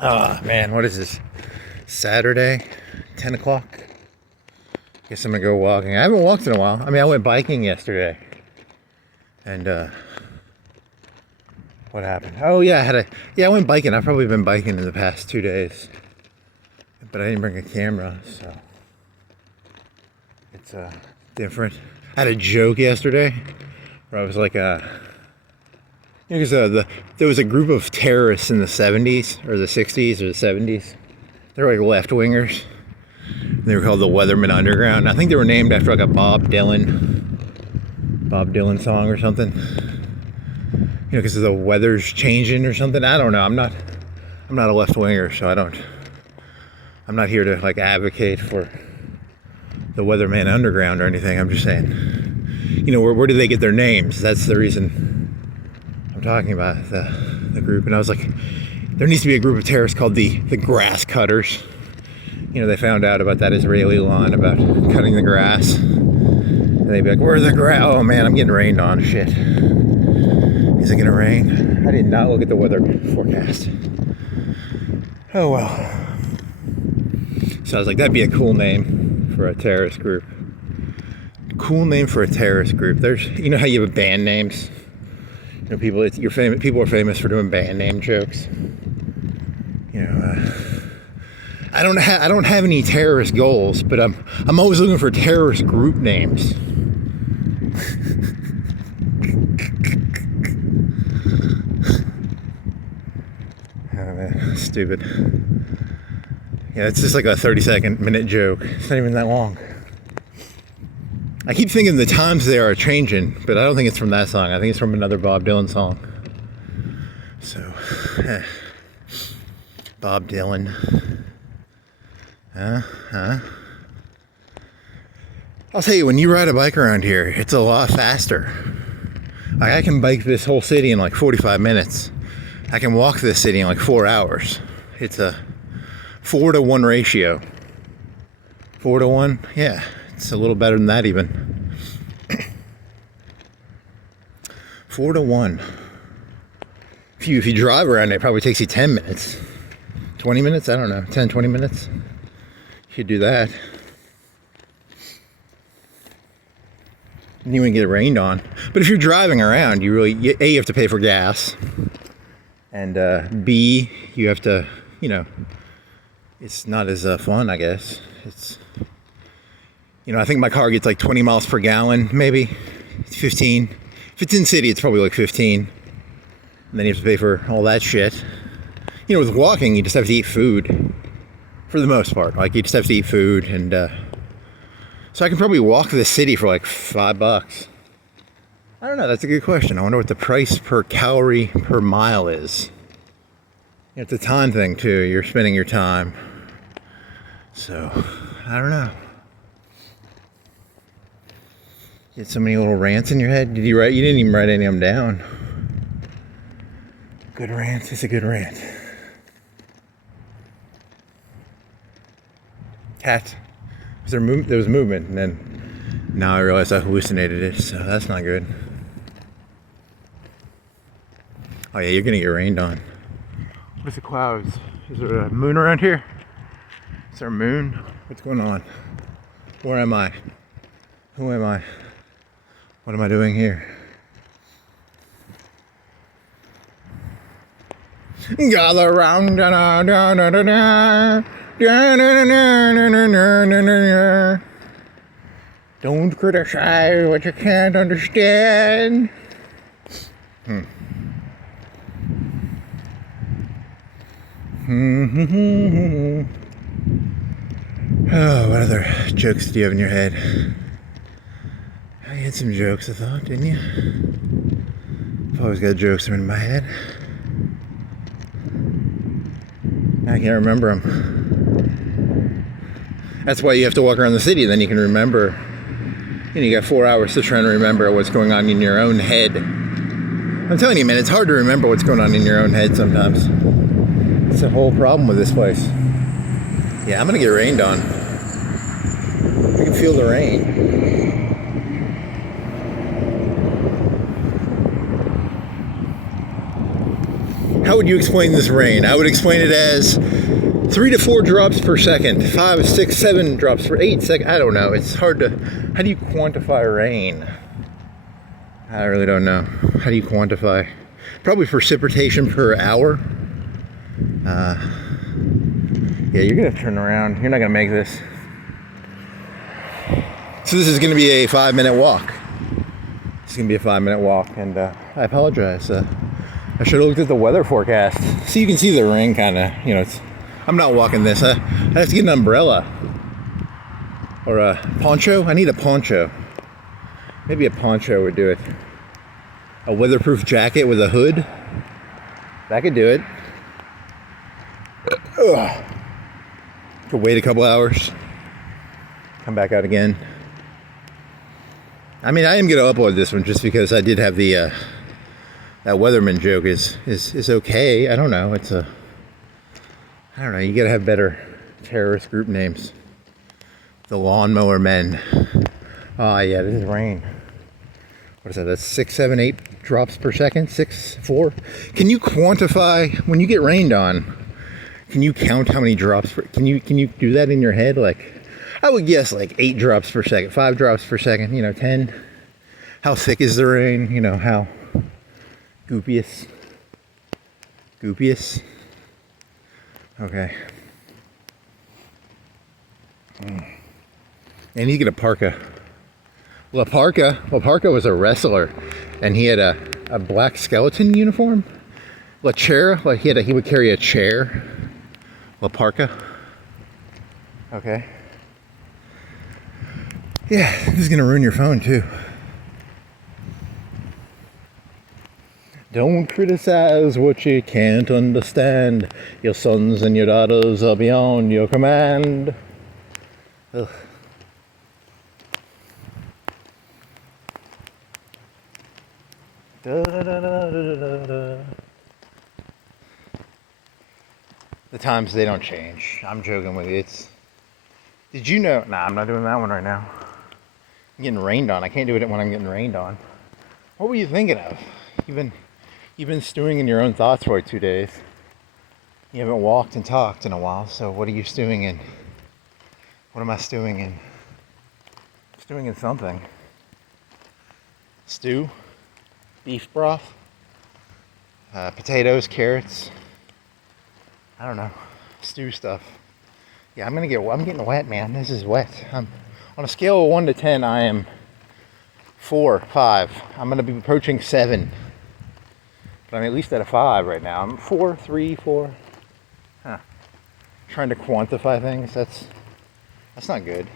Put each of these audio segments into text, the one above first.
Ah, man, what is this? Saturday, 10 o'clock? Guess I'm gonna go walking. I haven't walked in a while. I mean, I went biking yesterday. And, what happened? Oh, yeah, I went biking. I've probably been biking in the past 2 days. But I didn't bring a camera, so. It's, different. I had a joke yesterday where I was like, because there was a group of terrorists in the 70s, or the 60s, or the 70s. They were like left-wingers. They were called the Weatherman Underground. I think they were named after like a Bob Dylan song or something. You know, because the weather's changing or something. I don't know. I'm not a left-winger, so I'm not here to like advocate for the Weatherman Underground or anything. I'm just saying, you know, where do they get their names? That's the reason I'm talking about the group. And I was like, there needs to be a group of terrorists called the grass cutters. You know, they found out about that Israeli line about cutting the grass. And they'd be like, where's the grass? Oh man, I'm getting rained on. Shit. Is it gonna rain? I did not look at the weather forecast. Oh well. So I was like, that'd be a cool name for a terrorist group. Cool name for a terrorist group. There's, you know how you have band names? You know, people are famous for doing band name jokes. You know, I don't have any terrorist goals, but I'm always looking for terrorist group names. Oh man, stupid. Yeah, it's just like a 30-minute joke. It's not even that long. I keep thinking the times they are changing, but I don't think it's from that song. I think it's from another Bob Dylan song. So, Bob Dylan. I'll tell you, when you ride a bike around here, it's a lot faster. Like, I can bike this whole city in like 45 minutes. I can walk this city in like 4 hours. It's a 4-to-1 ratio. 4-to-1? Yeah. It's a little better than that even. 4-to-1. If you drive around it probably takes you 10 minutes. 20 minutes? I don't know. 10, 20 minutes. You could do that. And you wouldn't get rained on. But if you're driving around, you have to pay for gas. And B, you have to, you know, it's not as fun, I guess. It's, you know, I think my car gets like 20 miles per gallon, maybe. It's 15. If it's in city, it's probably like 15. And then you have to pay for all that shit. You know, with walking, you just have to eat food. For the most part. Like, you just have to eat food. And so I can probably walk the city for like $5. I don't know, that's a good question. I wonder what the price per calorie per mile is. It's a time thing, too. You're spending your time. So, I don't know. You had so many little rants in your head. Did you write? You didn't even write any of them down. Good rant. It's a good rant. Cat. There was movement, and then now I realize I hallucinated it, so that's not good. Oh yeah, you're gonna get rained on. What's the clouds? Is there a moon around here? Is there a moon? What's going on? Where am I? Who am I? What am I doing here? Gather round, da da da da da da. Don't criticize what you can't understand. Oh, what other jokes do you have in your head? You had some jokes, I thought, didn't you? I've always got jokes in my head. I can't remember them. That's why you have to walk around the city, then you can remember. You know, you got 4 hours to try and remember what's going on in your own head. I'm telling you, man, it's hard to remember what's going on in your own head sometimes. It's a whole problem with this place. Yeah, I'm gonna get rained on. I can feel the rain. How how would you explain this rain? I would explain it as 3 to 4 drops per second, 5, 6, 7 drops per 8 seconds. I don't know. It's hard to. How do you quantify rain? I really don't know. How do you quantify? Probably precipitation per hour. Yeah, you're gonna turn around. You're not gonna make this. So this is gonna be a 5-minute walk. It's gonna be a 5-minute walk, and I apologize. I should have looked at the weather forecast. So you can see the rain kind of, I'm not walking this. I have to get an umbrella or a poncho. I need a poncho. Maybe a poncho would do it. A weatherproof jacket with a hood. That could do it. Ugh. Could wait a couple hours. Come back out again. I mean, I am going to upload this one just because I did have the that weatherman joke is okay. I don't know. I don't know. You got to have better terrorist group names. The Lawnmower Men. Oh yeah, this is rain. What is that? That's 6, 7, 8 drops per second. 6, 4. Can you quantify when you get rained on? Can you count how many drops? Can you do that in your head? Like, I would guess like 8 drops per second, 5 drops per second. 10. How thick is the rain? How goopious. Goopious. Okay. And you get a parka. La Parka was a wrestler, and he had a black skeleton uniform. La Chair, like he would carry a chair. La Parka. Okay. Yeah, this is gonna ruin your phone too. Don't criticize what you can't understand. Your sons and your daughters are beyond your command. Ugh. Da, da, da, da, da, da. The times, they don't change. I'm joking with you. Did you know? Nah, I'm not doing that one right now. I'm getting rained on. I can't do it when I'm getting rained on. What were you thinking of? You've been stewing in your own thoughts for 2 days. You haven't walked and talked in a while, so what are you stewing in? What am I stewing in? I'm stewing in something. Stew? Beef broth? Potatoes, carrots? I don't know. Stew stuff. Yeah, I'm getting wet, man. This is wet. On a scale of 1 to 10, I am 4, 5. I'm gonna be approaching 7. But I'm at least at a 5 right now. I'm 4, 3, 4. Huh. Trying to quantify things, that's not good.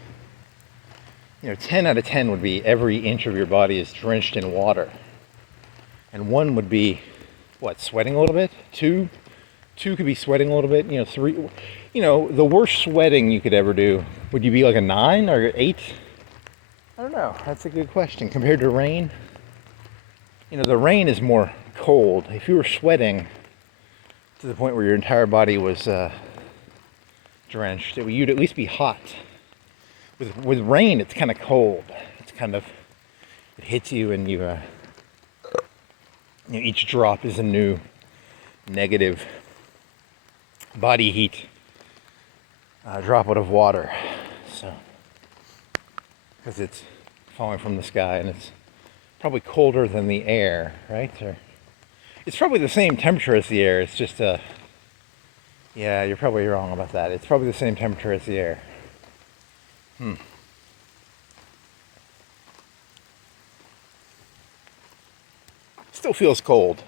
10 out of 10 would be every inch of your body is drenched in water. And 1 would be, what, sweating a little bit? 2 could be sweating a little bit. 3, the worst sweating you could ever do, would you be like a 9 or 8? I don't know. That's a good question. Compared to rain, the rain is more cold. If you were sweating to the point where your entire body was drenched, you'd at least be hot. With rain, it's kind of cold. It hits you, and each drop is a new negative body heat droplet of water. So, because it's falling from the sky, and it's probably colder than the air, right? Or it's probably the same temperature as the air. It's just yeah, you're probably wrong about that. It's probably the same temperature as the air. Still feels cold.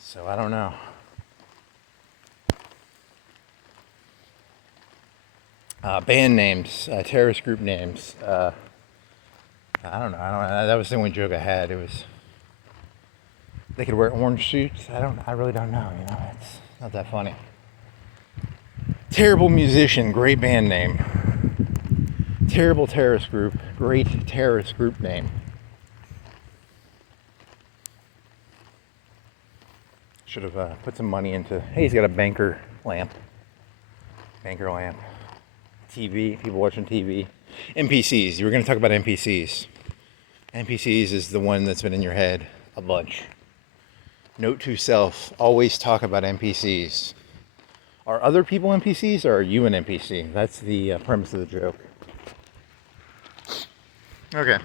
So I don't know. Band names, terrorist group names. I don't know. That was the only joke I had. It was they could wear orange suits. I really don't know. It's not that funny. Terrible musician, great band name. Terrible terrorist group, great terrorist group name. Should have put some money into. Hey, he's got a banker lamp. Banker lamp. TV, people watching TV. NPCs. You were going to talk about NPCs. NPCs is the one that's been in your head a bunch. Note to self, always talk about NPCs. Are other people NPCs or are you an NPC? That's the premise of the joke. Okay.